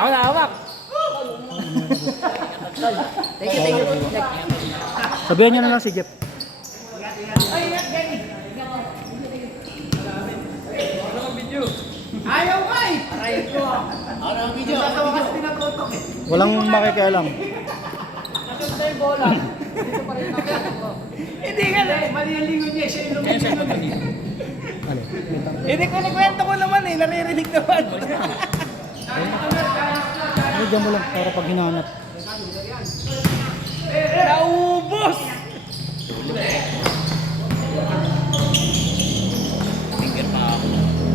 Ako na hawak. Thank you. Sabihan niya na lang si Jeff. Ayaw ka eh! Ayaw ko. Ano ang video? Sa wakas pinatutok eh. Walang makikialam. Nasunta yung bola. Dito pa rin ako. Hindi ka na. Mali ang lingon niya. Siya yung lumilingon eh. Ano? Hindi ko nagkwento ko naman eh. Naririnig naman. Bigyan mo lang para pag hinanap. Naubos! Finger pa ako.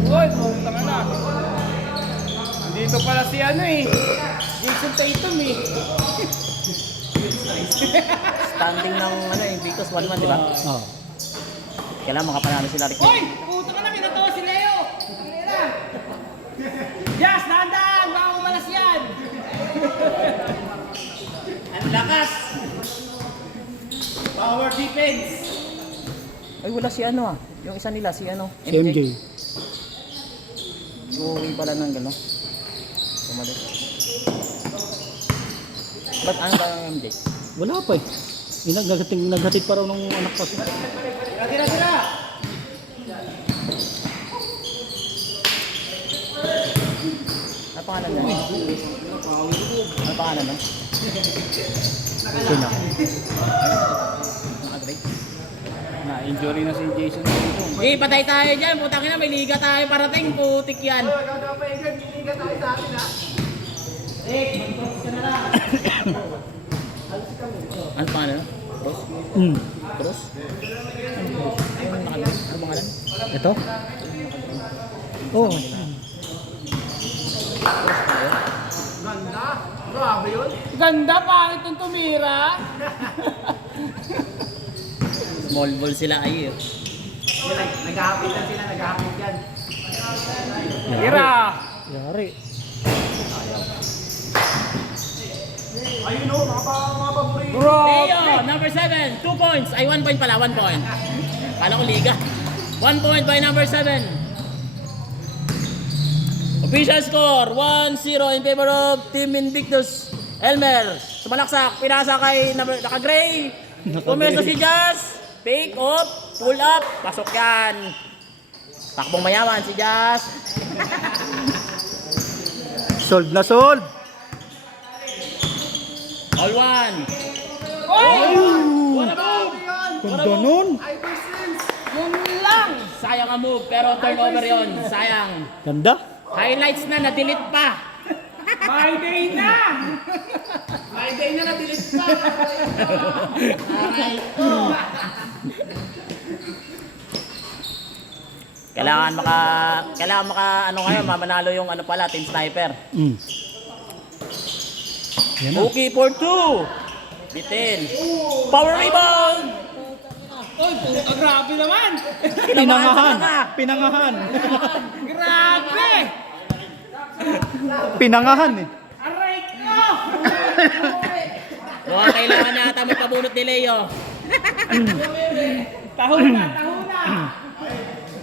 Uy, pumunta ka na. Dito pala si ano eh. Jason Tatum eh. Standing ng ano eh, Victus 1-1, di ba? Oo. Kailangan makapanalo sila Rick. Uy! Pumunta ka na, kinatawa si Leo! Tangina! Jas, dahan-dahan! Baka umalas yan! Ang lakas! Power defense! Ay, wala si ano ah. Yung isa nila, si ano? Si MJ. Uuwi pala ng gano'n. Sumali. Ba't ano ba yung MJ? Wala pa eh. Naghatid pa raw nung anak pa siya. Tira! Ano pangalan niya? Ano pangalan niya? Sino? Na-injury na si Jason Tatum. Eh, patay tayo dyan. Putang ina, may liga tayo parating. Putik yan. Ano pangalan niya? Cross? Mm. Cross? Ano pangalan? Ito? Oo. Ganda, pangit ng tumira. Small ball sila ay eh. Naghahapit na sila, naghahapit yan. Tira! Yari. Ayun o, mga paborito. Leo, number 7, 2 points. Ay, 1 point pala, 1 point. Kala ko liga. 1 point by number 7. Official score, 1-0 in favor of Team Invictus. Elmer, sumalaksak, pinasa kay naka-gray. Pumesto si Jazz. Fake off, pull up, pasok yan. Takbong mayaman si Jazz. Sold na sold. All one. What a move! Ganda nun. Yun lang! Sayang ang move, pero turnover yon. Sayang. Ganda. Highlights na, na-delete pa. My day na! My day na na-delete pa! Aray ko. Kailangan maka ano ngayon, mamanalo yung ano pala, Team Sniper. Mm. Yan na. Okay for 2. Bitin. Power rebound. Uy, puta, grabe naman! Pinangahan. Pinangahan. Grabe! Pinangahan eh. Aray ko! Mukhang kailangan na ata magpabunot ni Leo. Tahuna!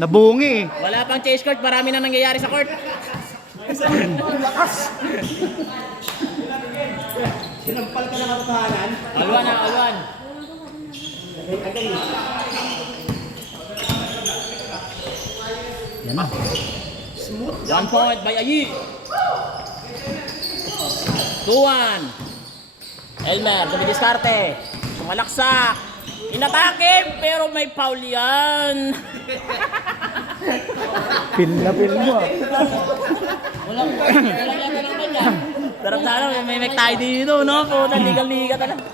Nabungi eh. Wala pang chase court, marami na nangyayari sa court. Sinampal ka na katotohanan? Alwan na, alwan. Yan na. 1 point by Ayi. 2-1. Elmer, dumidiskarte. Sumalaksak. Inatake, pero may foul yan. Pin mo ah. Walang yata ng kanya. Sarap sana, may mic tayo dito, no? Puta, liga-liga talaga.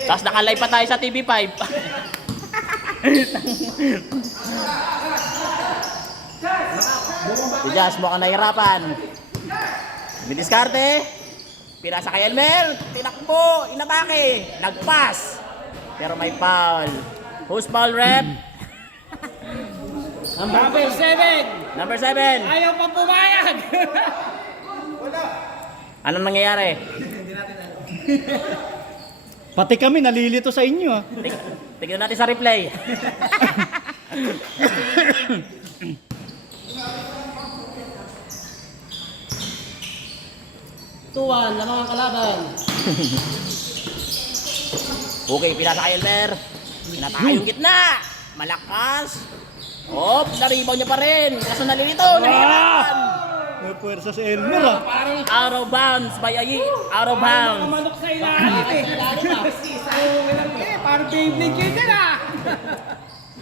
Tapos nakalive pa tayo sa TV5. Si Jazz, mukhang nahirapan. Dumidiskarte. Pinasa kay Elmer. Tinakbo, inatake. Nagpass. Pero may foul. Who's foul rep? Number 7! Number 7. Ayaw pa pumayag! Anong nangyayari? Pati kami nalilito sa inyo ah. Tignan natin sa replay. 2-1, lamang ang kalaban. Okay, pinasa kay Elmer. Pinataka yung gitna. Malakas. Na-rebound niya pa rin. Kaso nalilito. Nahirapan. May puwersa si Elmer ah. Out of bounds by Ayi. Out of bounds. Manok sa ilalim eh. Parang Beyblade yun din ah.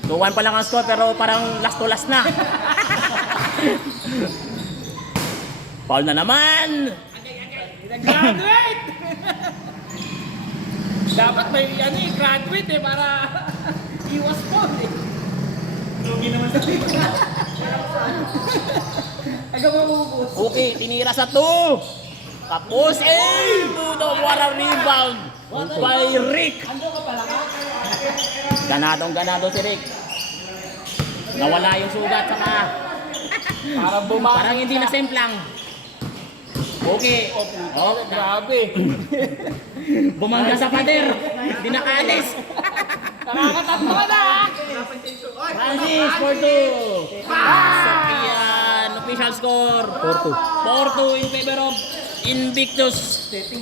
2-1 pa lang ang score pero parang last to last na. Foul na naman. Graduate! Dapat may graduate eh para iwas po eh. Lugi naman sa dito. Aga mamubus. Okay, tinira sa 2. Tapos, what a rebound by Rick. Ganadong-ganado si Rick. Nawala yung sugat saka parang hindi na semplang. Okay. Grabe. Bumangga sa pader. Hindi nakaalis. Nakakatatlo ka na ah. Francis, 4-2. Sofian, official score. 4-2 in favor of Invictus. 4-2.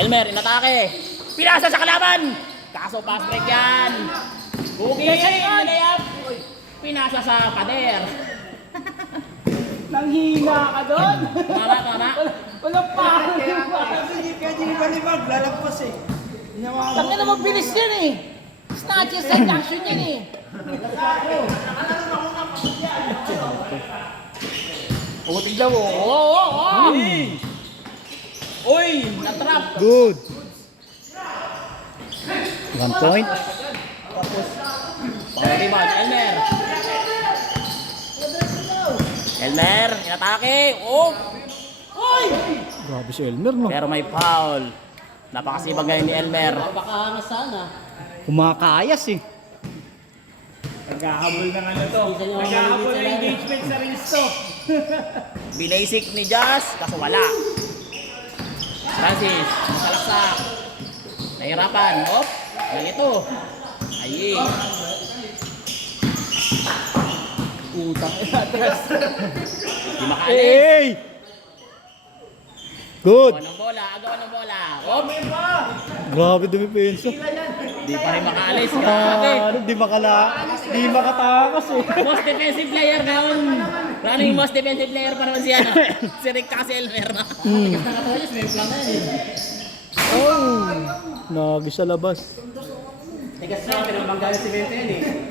Elmer, inatake. Pinasa sa kalaban. Kaso pass break yan. Okay, layup. Pinasa sa pader. Nanghina ka doon. Tama. Walang pa. Hindi balibag, lalagpas eh. Tangin na magbilis yan eh. Snatches and action yan eh. Oo, tignan mo. Oo. Uy, natrap. Good. 1 point. Rebound, Elmer, inatake. Grabe si Elmer no. Pero may foul. Napakasibag ngayon ni Elmer. Kumakayas eh. Naghahabol ng ano to. Naghahabol ng engagement sa reels to. Binasic ni Jazz, kaso wala. Francis, masalaksak. Nahirapan. Ganito. Ayi. Utang atras. Di makaalis. Hey! Good. Agawan ng bola. Grabe dumipensa. Di pa rin makaalis. Grabe. Di makatakas eh. Most defensive player ngayon. Running most defensive player pa naman si si Rick kasi Elmer. Nagi sa labas.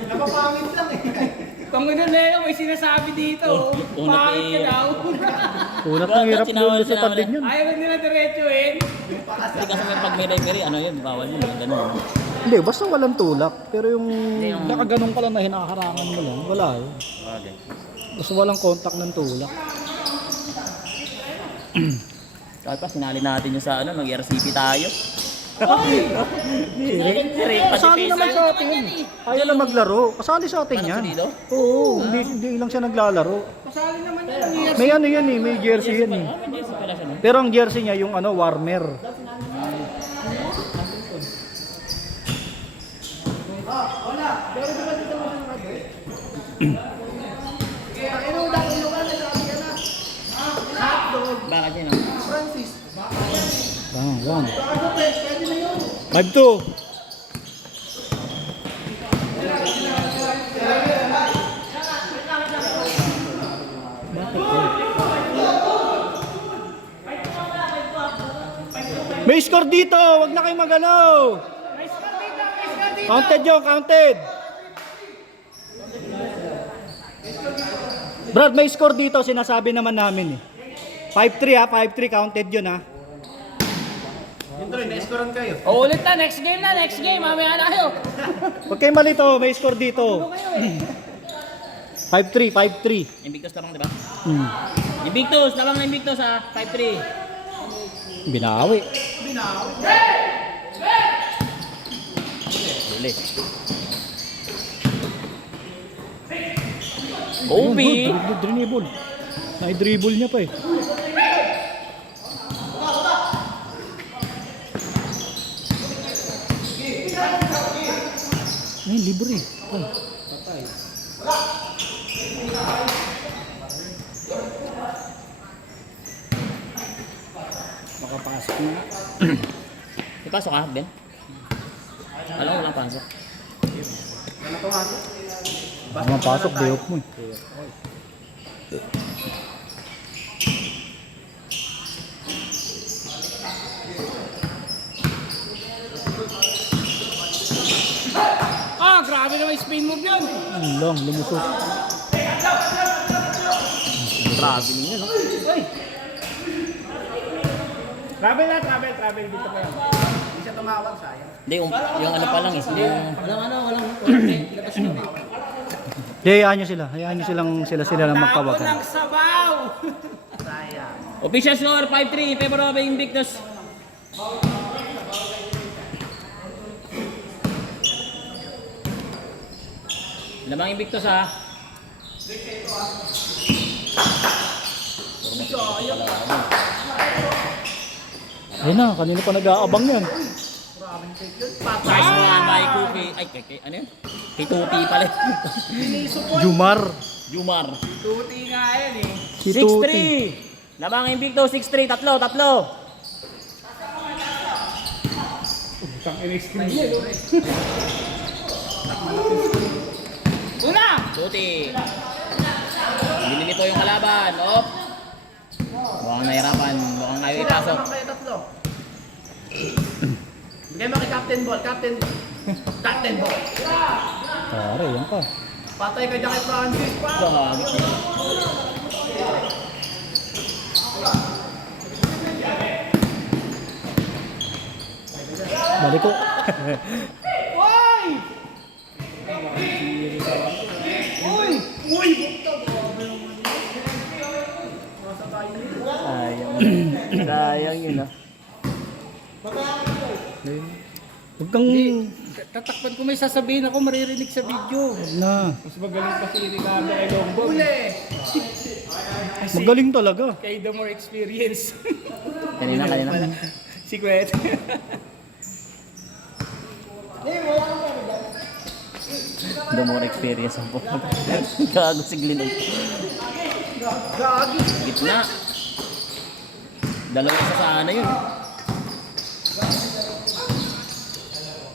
Napapangit lang eh. Kung ano Leo, may sinasabi dito. Pangit ka daw. Unat ng hirap doon sa tandin yun. Ayaw nila diretsuhin. Hindi kasi pag may referee, ano yun, bawal yun. Ganun. Hindi, basta walang tulak. Pero yung yung- nakaganong ka lang na hinaharangan mo lang, wala eh. Okay. Basta walang contact ng tulak. Kahit pa, sinali natin yung sa nag-RCP tayo. Si Rick? Rick, Kasali naman sa atin yan. Ayaw lang maglaro. Kasali sa atin yan. dito? Oo, hindi lang siya naglalaro. Kasali naman yan. May ano yan eh, may jersey yan eh. May jersey pala siya, no? Pero ang jersey niya yung ano, warmer. Bakit yun, no? One. 5-2. May score dito, wag na kayong magalaw. Counted yun, counted. Brad, may score dito, sinasabi naman namin eh. 5-3 ha, 5-3 counted yun ha. Ulit na, next game. Mamaya na kayo. Huwag kayong malito, may score dito. 5-3, 5-3. Invictus lamang, di ba? Invictus, lamang na Invictus ha. 5-3. Binawi. Huli. Obi. Dribble. Na-dribble niya pa eh. Ay, libre. Ay. Ipasok ka, Ben? Alam mo, walang pasok. Mga pasok, day off mo eh. Ah, grabe naman yung spin move yun. Ano lang, lumusok. Grabe ninyo, no? Travel na, travel. Dito pa yan. Hindi siya tumawag, sayang. Hindi, yung ano pa lang eh. Walang. Di, hayaan nyo sila lang magpawagan. Tapo ng sabaw. Sayang. Official score, 5-3, in favor of Invictus. Lamang Invictus ha. Ayun na, kanina pa nag-aabang yan. Nice one, my cookie. Ay, ano yun? Kay Tuti pala. Jumar. Jumar. Tuti nga yan eh. Si Tuti. 6-3. Lamang Invictus, 6-3. Tatlo. Isang in-extreme yan. Una! Tuti. Binilito yung kalaban. Op. Mukhang nahirapan. Mukhang ayaw ipasok. Kayo tatlo. Bigay mo kay Captain Ball. Captain Ball. Pare, yan pa. Patay ka dyan kay Francis pa. Gagawin. Balik ko. Sayang yun ah. Huwag kang... Tatakpan ko may sasabihin ako, maririnig sa video. na. Mas magaling pa si Ricardo kay Longbong. Magaling talaga. Kay the more experience. Kanina. Si Kwet. The more experience ang po. Gago si Glenn. Gitna. Dalawa isa sa ano yun.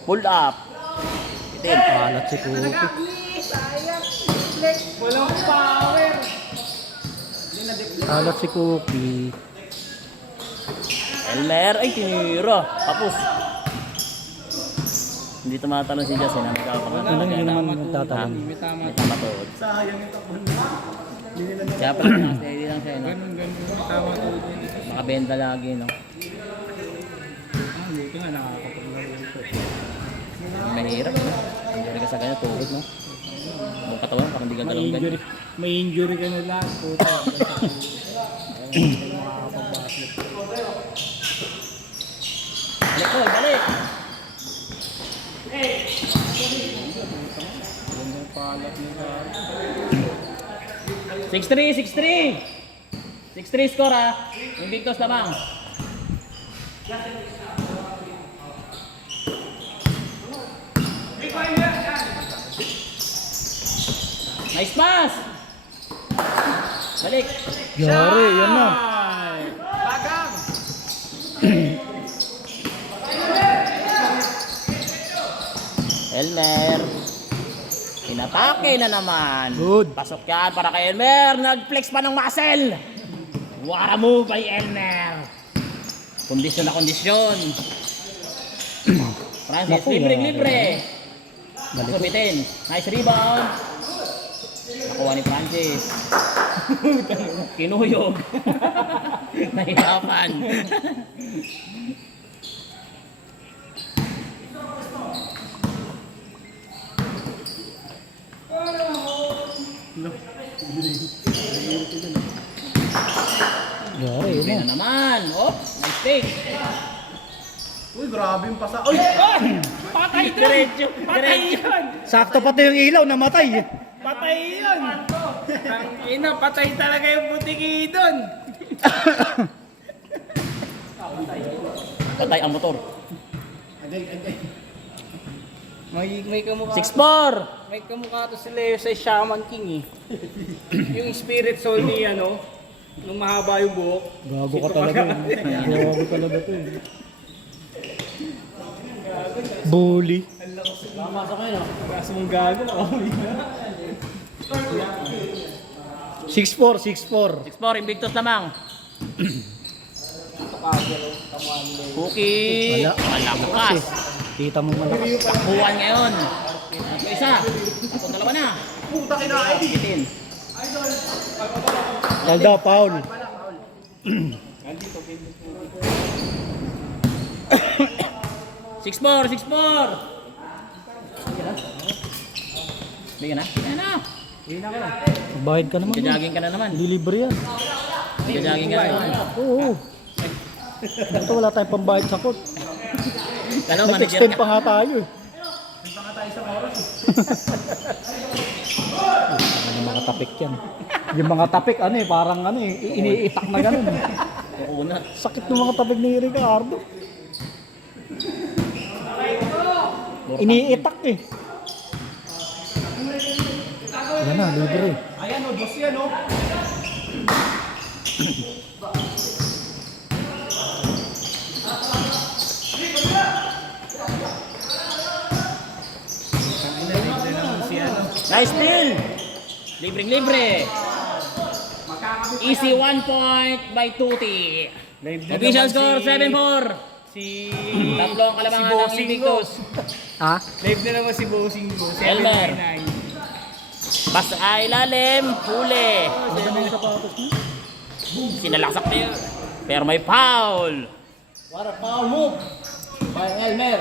Pull up. Itin. Alat si Kuki. Walang power. Alat si Kuki. Elmer. Ay, tinira. Tapos. Hindi tumatalon si Jess. Ano yun naman nagtatanong. May tama. May tamatood. Sayang yung takbo. Kaya pala nakasteady lang siya. No? Ganun. May tama to din. Makabenta lagi. No? Buti nga nakakapaglaro ito. Mahirap. No? Hindi ka sa ganyan. Tuhod. No? Ang katawan. Parang hindi ka galawang ganyan. May injury ka na lang. Puta. Balik ko. Balik. 6-3. 6-3 score ha. Invictus lamang. Nice pass. Balik. Yari, yan na. Bagang! Elmer. Pinatake na naman. Good. Pasok yan para kay Elmer. Nag-flex pa ng muscle. What a move by Elmer. Kondisyon na kondisyon. Francis, Naku, libre. Balik. Sumitin. Nice rebound. Nakuha ni Francis. Kinuyog. Nahirapan. Yari, Okay yan na na. naman. Oh, nice take. Uy, grabe yung pasa. Uy! Patay doon! Diretso. Patay yun! Sakto pati yung ilaw, namatay. Patay yun! Ang ina, patay talaga yung butiki doon! Patay ang motor. May kamukha. 6-4. May kamukha to si Leo sa Shaman King eh. Yung spirit soul ni ano, nung mahaba yung buhok. Gago ka talaga. Gago talaga to eh. Bully. Nakapasok kayo, no? Kaso mong gago, nakahuli na. 6-4, 6-4. 6-4, Invictus lamang. Cookie. Wala. Malakas. Kita mo malakas. Takbuhan ngayon. Ito isa. Ito dalawa na. Puta kinain. Bitin. Alda, foul. Six four. Bigyan na. Bigyan na. Bayad ka naman. Jajaging ka na naman. Delivery yan. Jajaging ka na naman. Oo. Ito wala tayong pambayad sa court. Kalo, manager Nag-extend ka. pa nga tayo. Yung mga tapik yan. Yung mga tapik ano eh, parang ano eh, iniitak na ganun. Una. Sakit ng mga tapik ni Ricardo. Iniitak eh. Yan na, libre. Ayan o, boss yan o. Nice steal. Libreng-libre. Easy 1 point by Tuti. Live na Official naman score 7-4. Si... Tatlong kalamangan ng Bossing Invictus. Ha? Live na naman si Bossing Go. Elmer. 7-9. Basta ilalim. Huli. Sinalaksak niya. Pero may foul. What a foul move by Elmer.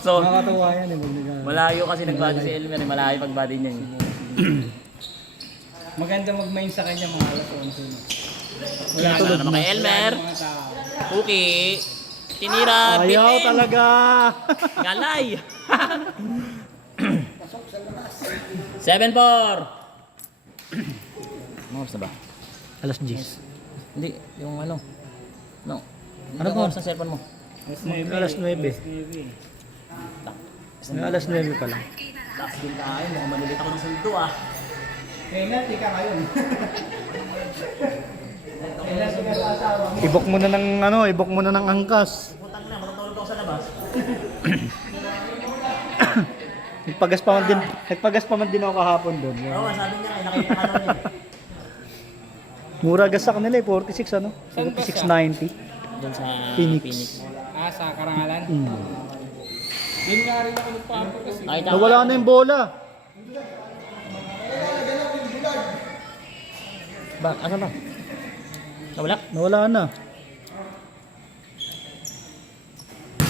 So, Nakakatawa yan eh. malayo kasi nagbody si Elmer. Malayo pagbody niya. Maganda mag-main sa kanya mga alas 11. Wala na naman kay Elmer. Mga tao. Cookie. Tinira. Ayaw Bitin. talaga. Ngalay. 7-4. Ano oras na ba? Alas 10. Hindi, yung ano. No. Ano Ano ba? oras ng cellphone mo? Alas 9. Alas 9 pa lang. Last din tayo. Mukhang malilit ako ng sundo ah. Penalty ka ngayon. Penalty ka sa asawa mo. Ibok mo na ng ano, ibok mo na ng angkas. Putang na, matutulog ako sa labas. Nagpagas pa man din ako kahapon doon. Oo, sabi niya, nakita ka naman yun. Mura gas sa kanila eh, 46 ano? 46.90. Doon sa Phoenix. Ah, sa Karangalan. Mm. Yun nga rin ako nagpapa kasi. Nakita ko. Nawala na yung bola. Ba, ano ba? Nawala? Nawala na.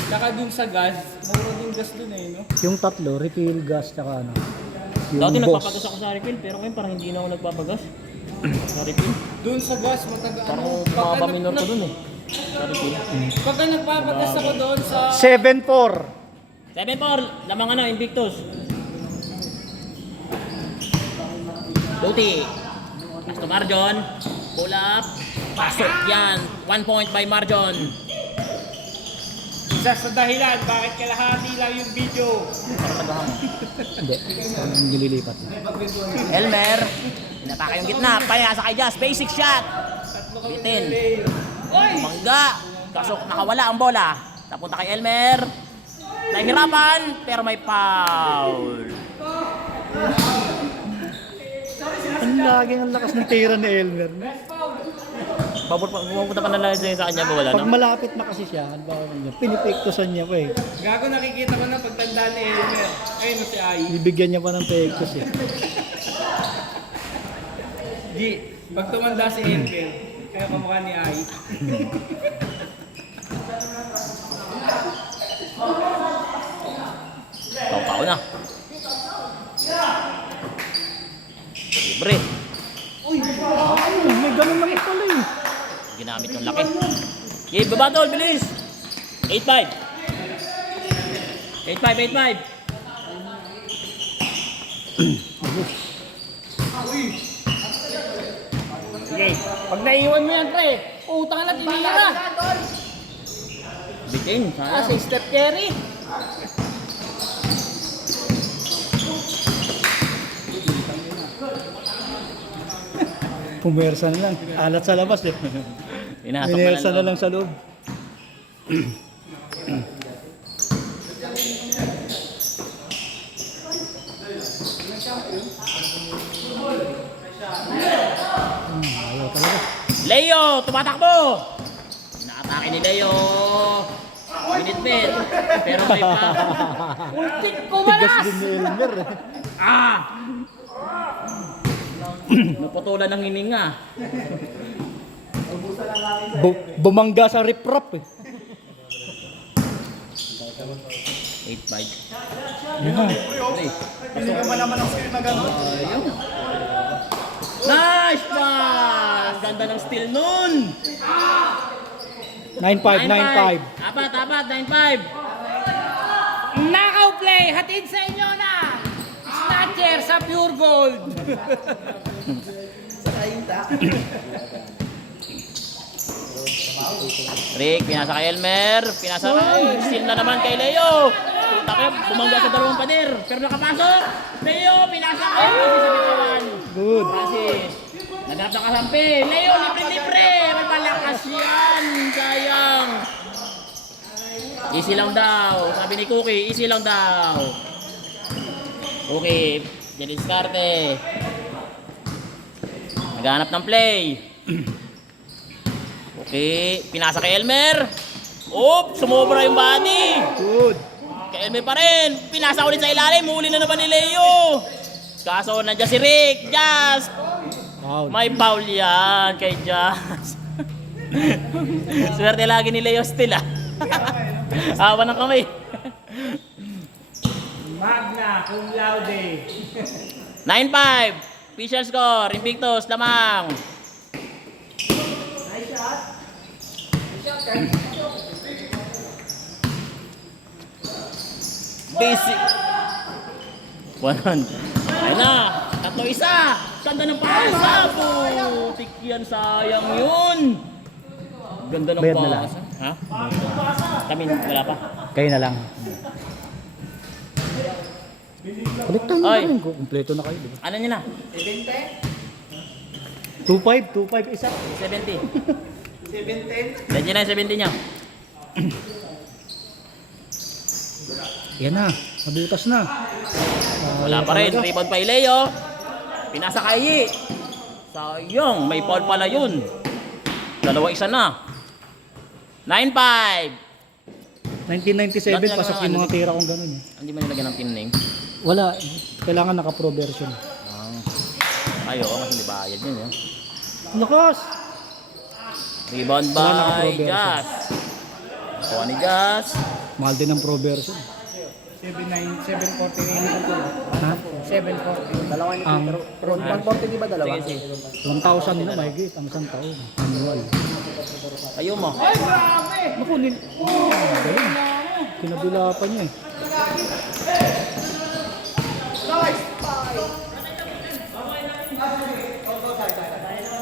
Saka dun sa gas, mura din gas dun eh, no? Yung tatlo, refill gas tsaka ano. Yung Dati boss. nagpapagas ako sa refill, pero ngayon parang hindi na ako nagpapagas. Sa refill. Dun sa gas, mataga Parang ano. bumaba minor ko dun eh. Sa refill. Pagka nagpapagas ako doon sa... 7-4. 7-4, lamang ano, Invictus. Tuti. Pass to Marjon. Pull up. Pasok yan. 1 point by Marjon. Isa sa dahilan, bakit kalahati lang yung video? Parang nagahang. Hindi. Parang nililipat. Elmer. Pinataka yung gitna. Payasa kay Jazz. Basic shot. Bitin. Mangga. Kaso nakawala ang bola. Napunta kay Elmer. Nahihirapan. Pero may foul. Ang laging ang lakas ng tira ni Elmer. Pumunta pa na lang sa kanya ba wala Pag no? malapit na kasi siya, halimbawa niya, pinipektosan niya pa eh. Gago, nakikita ko na pagtanda ni Elmer. Ayun na si Ai. Bibigyan niya pa ng pektos eh. G, pag tumanda si Elmer, kaya kamukha ni Ai. Pao na. Libre. May ganun lang pala eh. Ginamit yung laki. Okay, babatol, bilis. 8-5. 8-5. Sige, pag naiwan mo yan, pre, utang na tinira. Bitin. Ah, si Steph Curry. Pumersa na lang. Alat sa labas eh. Pinasok Pinersa na na lang. lang sa loob. tumatakbo. Inaatake ni Leo. Minute-bit. Pero may pa. Ultik Tigas kumalas. din ni Elmer eh. Naputulan ng hininga. Bumangga sa riprap eh. 8-5. Yan na. Hindi naman naman ang skill na gano'n. Nice pass! Ganda ng steal nun! 9-5, 9-5. Apat, 9-5. Nakaw play, hatid sa inyo na! Snatcher sa Pure Gold! Rick, pinasa kay Elmer. Pinasa kay steal na naman kay Leo. Takip, bumangga sa dalawang pader. Pero nakapasok. Leo, pinasa kay Francis sa bitawan. Good. Francis, naghanap ng kasampi. Leo, libre-libre. May malakas yan. Sayang. Easy lang daw. Sabi ni Cookie, easy lang daw. Okay, jadi starte. Naghanap ng play. Okay, pinasa kay Elmer. Oop, sumobra yung body. Good. Kay Elmer pa rin. Pinasa ulit sa ilalim. Huli na naman ni Leo. Kaso nandiyan si Rick. Jazz. Foul. May foul yan kay Jazz. Swerte lagi ni Leo still ah. Awa ng kamay. Magna, cum laude. 9-5. Official score. Invictus lamang. Basic. 100. Ayun na. 3-1. Ganda ng pasa. Putik yan. Sayang yun. Ganda ng Bayad na lang. pasa. Ha? Kami wala pa. Kayo na lang. Kolektahan mo na Oy. rin. Kumpleto na kayo, di ba? Ano nyo na? 2-5 isa. 70. 70. Nandiyan na yung 70 nyo. Yan na. Nabutas na. Wala pa rin. Rebound pa Leo. Pinasa kay Yi. Sayang. May foul pala yun. 2-1 na. 9-5. 1997, Dati pasok yung mga tira kong ganun. Hindi man nilagyan ng pin name. Wala. Kailangan naka-pro version. Ay, oo. Kasi hindi bayad yun. Eh. Lakas! Rebound Wala by naka-pro Gas. Kuha ni Gas. Mahal din ang pro version. 740 rin ito. Ha? 740. Dalawa ni Ang Pero 140 di ba dalawa? Sige, sige. 1,000 na mahigit ang isang taon. Annual. Ayaw mo. Naku, galing. Kinabila pa niya eh.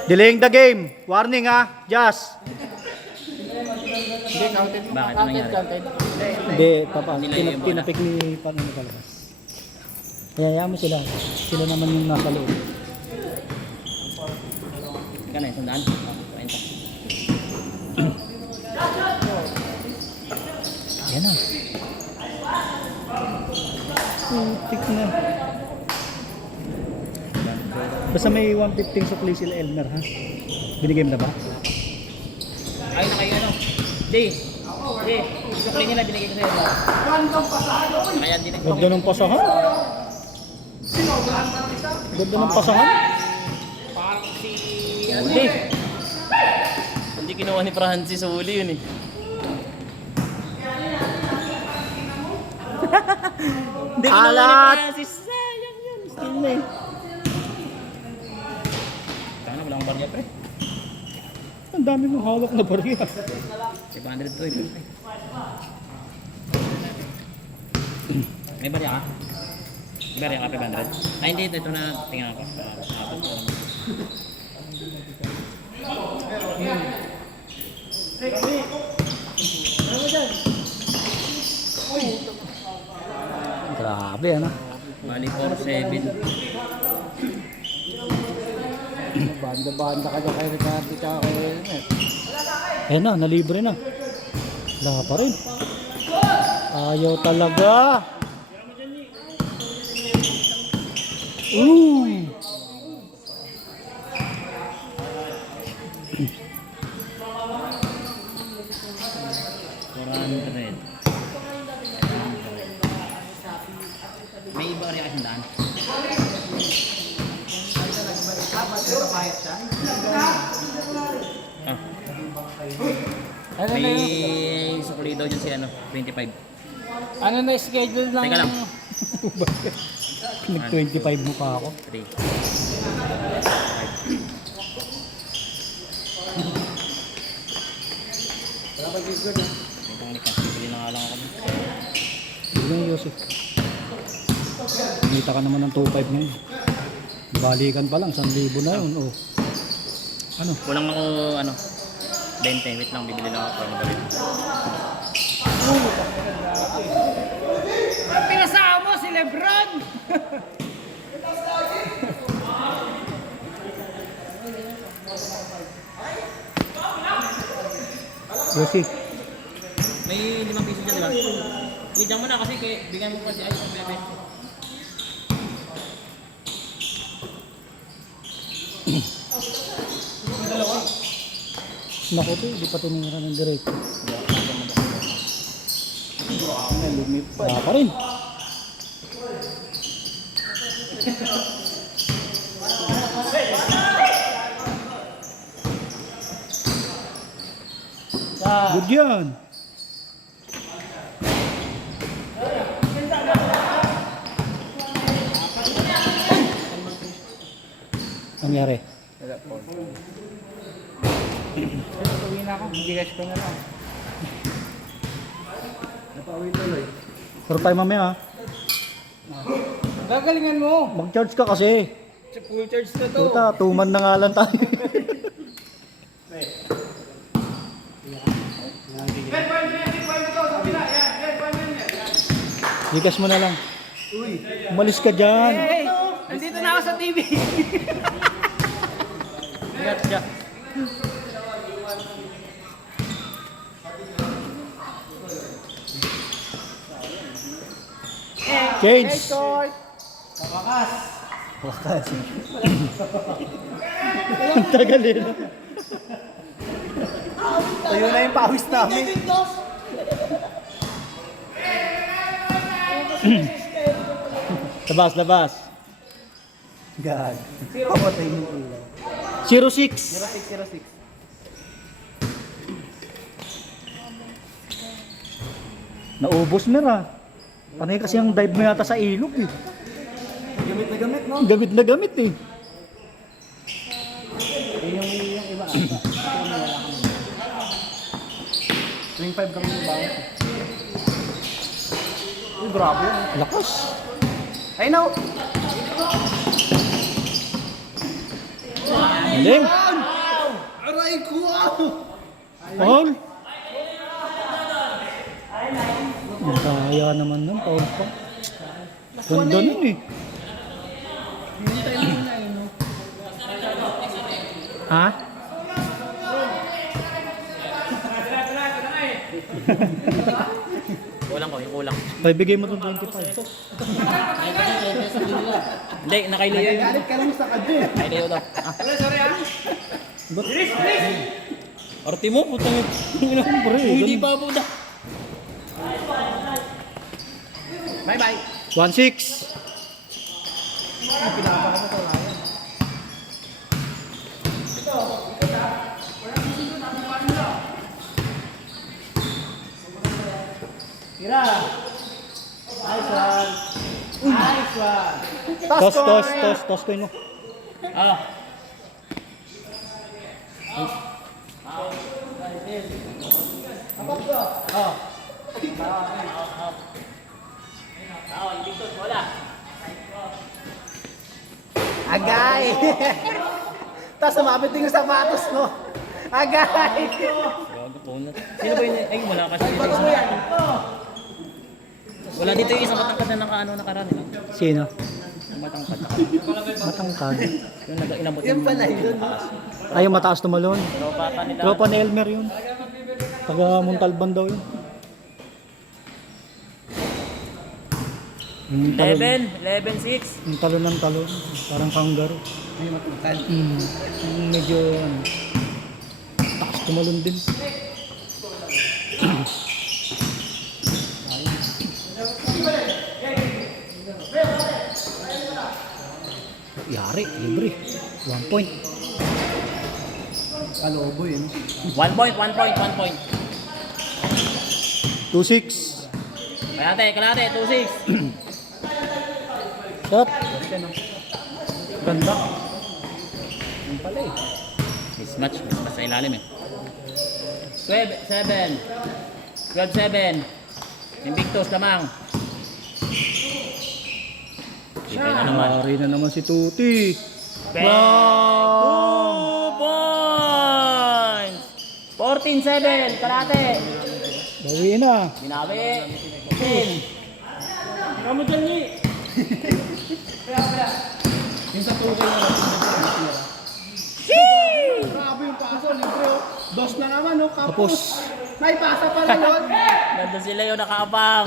Delaying the game. Warning ha, Jazz. Bakit? Ano nangyari? Hindi, papa. Nila yung bola. Tinapik ni Panino palabas. Kaya mo sila. Sila naman yung nasa loob. Ika na, 100. 40. Yan na. Putik na. Basta may 115 supply sila Elmer ha. Binigay mo na ba? Ay, na kayo ano? Di. Sukli nila binigay ko sa'yo. Kaya din. Ganda ng pasahan. Ganda ng pasahan. Parang si... Hindi. Hindi kinuha ni Francis uli yun eh. Hindi kinuha ni Alat! Francis. Sayang yun. Still na eh. Sana wala akong barya pre. Ang dami mong hawak na barya. 500 to eh. May barya ka? May barya ka 500? Ay hindi, ito na tingnan ko. Grabe ano. Bali 4-7. Banda-banda ka dyan kay Ricardo tsaka kay Elmer. Ayan na, nalibre na. Wala pa rin. Ayaw talaga. 100. May iba rin kasi daan. Ah. Ano na yun? May sukuli daw dyan si ano, 25. Ano na yung schedule ng... Teka lang. Nag-25 mo pa ako. 3. 5. Wala pa good na. Itong likas, bibili na nga lang ako. Hindi na Yosef. Kumita ka naman ng 2.5 ngayon. Balikan pa lang, 1,000 na yun. Oh. Ano? Kulang ako, ano, 20. Wait lang, bibili lang ako. Pinasama mo si Lebron! Yosef. May 5 piso dyan, di ba? Bigyan mo na kasi bigyan mo kasi ay bebe. Naku to, di pa tinira ng direct. Wala pa rin. Good yan. Nangyari? Wala po. Uwi na ako, hindi cash ko na lang. Napauwi tuloy. Pero tayo mamaya ha. Gagalingan mo! Mag-charge ka kasi. Full charge na to. Puta, tuman na nga lang tayo. Likas mo na lang. Umalis ka dyan. Hey! Nandito na ako sa TV! Ingat siya. Change. Wakas! Wakas. Ang tagal eh. no? Tayo na yung pawis namin. Labas, labas. God. Pamatay mo ulo. 06. 0606. Naubos mo na. Panay kasi ang dive mo yata sa ilog eh. Gamit na gamit, no? Gamit na gamit eh. Yung iba ata. Tuwing 5 kami yung bawang. Uy, grabe yun. Lakas. I know! Galing. Aray ko! Paul. Ang kaya naman nun, Paul pa. Ganda nun eh. Ha? Kulang ko, yung kulang. Paibigay mo itong 25. Hindi, nakailayo yun. Galit ka lang sa kadyo. Nakailayo daw. Sorry ah. Arte mo, putang ito. Siyempre, Hindi pa po na. Bye-bye. 1-6. Tira. Nice one. Nice one. Toss ko mo. Ah. Agay! Tapos sumabit din yung sapatos mo. Agay! Gago po na. Sino ba yun? Ay, wala kasi dito yung isang. Wala dito yung isang matangkad na nakarami lang. Sino? Yung matangkad. Matangkad. Yung inabot Yun pala yun. Ay, yung mataas tumalon. Tropa ka nila. Tropa ni Elmer yun. Taga Montalban daw yun. Yung talon, 11-6. yung talon ng talon. Parang kangaroo. Ay, matangkad. Yung medyo ano, taas tumalon din. Pare, libre. 1 point. Kalobo yun. 1 point, 1 point, 1 point. 2-6. Kalate, 2-6. Shot. Ganda. Yung pala eh. Mismatch sa ilalim eh. 12-7. 12-7. Invictus lamang. Libre na naman. Pare na naman si Tuti. 2 points! 14-7. Kalate. Bawiin na. Binawi. 10. Kamu dyan ni. Yung sa tukay na natin. Grabe yung paso, libre oh. Dos na naman oh, Tapos. kapos. May pasa pala yun. Nandun sila yung nakaabang.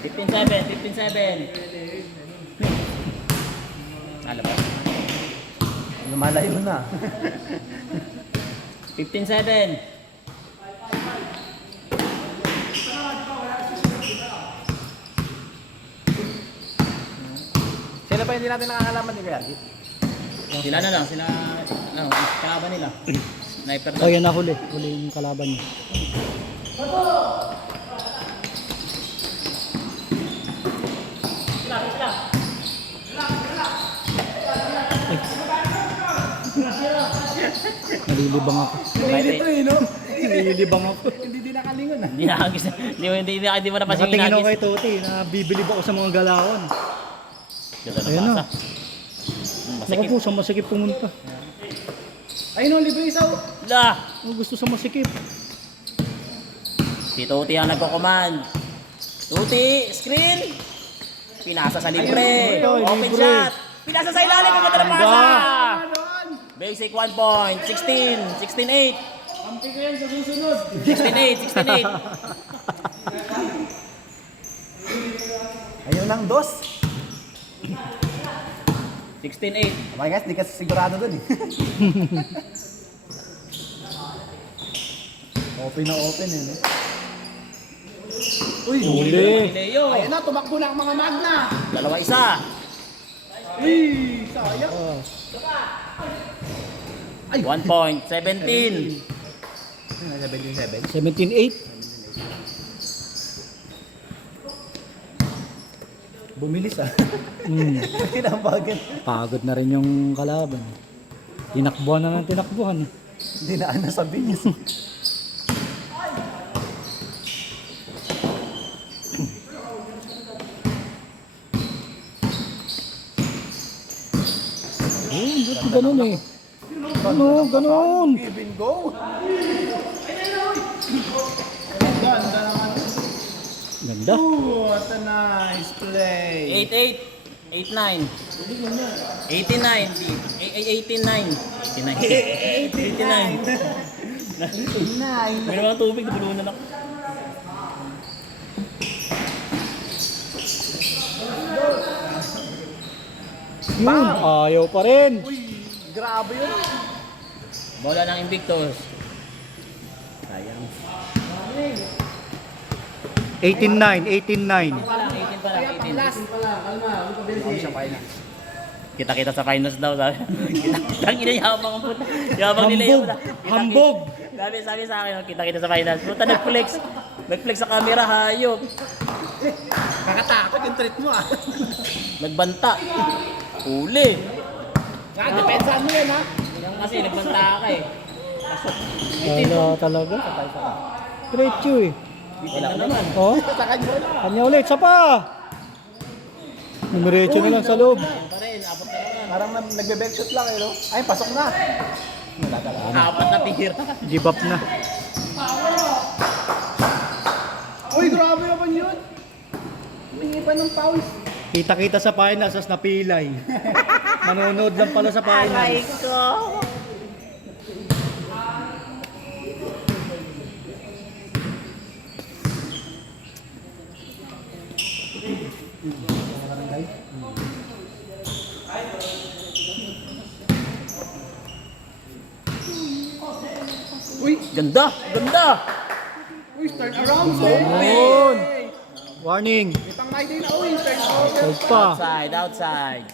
15-7. 15-7. Alam mo? Lumalayo na. 15-7. Sila pa hindi natin nakakalaman ni Kuya. Sila na lang, sila, ano, kalaban nila. Sniper Oh, na. yan na huli. Huli yung kalaban niya. Nalilibang ako. Dito eh, no? Nalilibang ako. Hindi din nakalingon ah. Hindi nakagis, hindi mo na pasing Nakatingin ako inagis. kay Tuti na bibilib ako sa mga galawan. Ganda na Ayun na. basa. Naku po, sa masikip pumunta. Ayun oh, libre isaw. La! Ang gusto sa masikip. Si Tuti ang nagko-command. Tuti, screen! Pinasa sa libre. Ayun, Open libre. shot. Pinasa sa ilalim. Ang ganda na pasa. Doon. Basic 1 point. 16. 16-8. Kampi ko yan sa susunod. 16-8. 16-8. Ayun ang dos. 16-8. Okay guys, di ka sigurado dun eh. Open na open eh. No? Uy, Huli. Leo. Ayun na, tumakbo na ang mga magna. 2-1. Uy, sayang. 1 point. 17. 17-8. Bumilis ah. Tinambagan. Pagod na rin yung kalaban. Tinakbuhan na ng tinakbuhan. Dinaan na sa binyas. Ba't ganun eh? Ano, ganun. Give and go. Ganda naman. Ganda. What a nice play. 8-8. 8-9. 89. 89. 89. May mga tubig, nabulunan ako. Yun, ayaw pa rin. Uy, grabe yun. Bola ng Invictus. Sayang. 18-9. 18-9. Pa lang, 18 pa lang, 18. Last pala, kalma. Hindi siya kaya. Kita-kita sa finals daw, sabi. Kita-kita yabang ang puta. Yabang nila yung puta. Hambog. Sabi sa akin, kita-kita sa finals. Puta, nag-flex. Nag-flex sa camera, hayop. Nakatakot yung treat mo ah. Nagbanta. Uli. Nga, depensahan mo yan ha. Kasi nagbanta ka eh. Wala talaga. Diretso eh. Wala na naman. Oh, Takad mo na. kanya ulit. Sa pa. Numeretso na lang sa loob. Yan pa rin, apat na naman. Parang nagbe-back shot lang eh no? Ay, pasok na. Wala talaga. Apat na tira. Give up na. Uy, grabe naman yun. Humingi pa ng fouls. Kita-kita sa finals, as napilay. Manonood lang pala sa finals. ko. Uy, Ganda! Ganda! uy, start around. Yun. Warning. May pang Friday na uwi. Turn over. Hold pa. Outside.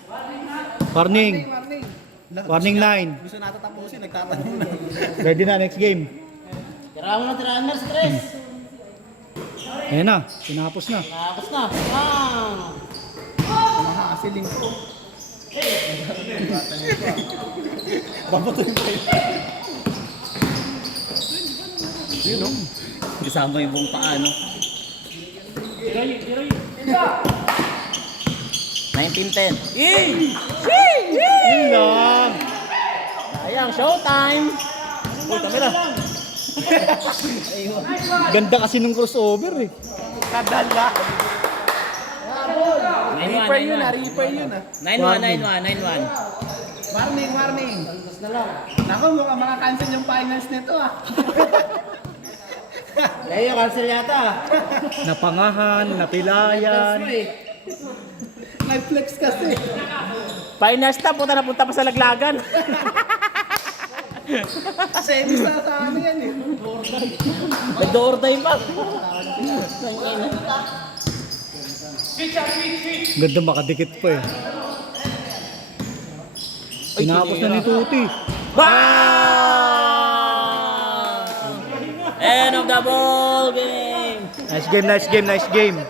Warning. Warning. Warning 9. Gusto natin tapusin. Nagtatanong na. Ready na, next game. Tirahan na, stress. Ayan na, tinapos na. Tapos na. Makakasiling ko. Babatuin pa yun. Yun o. Kasama yung buong paa, no? 1910. Yun lang. Sayang, showtime! Uy, kamera. Ganda kasi nung crossover eh. Kadala. 9-1, Reaper yun ah. Reaper yun ah. 9-1. Warning, warning. Naku, mukhang makakancel yung finals nito ah. Leo, cancel yata. Napangahan, napilayan. Nag-flex kasi. Finals na, napunta pa sa laglagan. Semis na sa ano yan eh. Nag-door-day pa. Ganda makadikit pa eh. Tinapos na ni Tuti. Bang! End of the ball game. Nice game, nice game, nice game.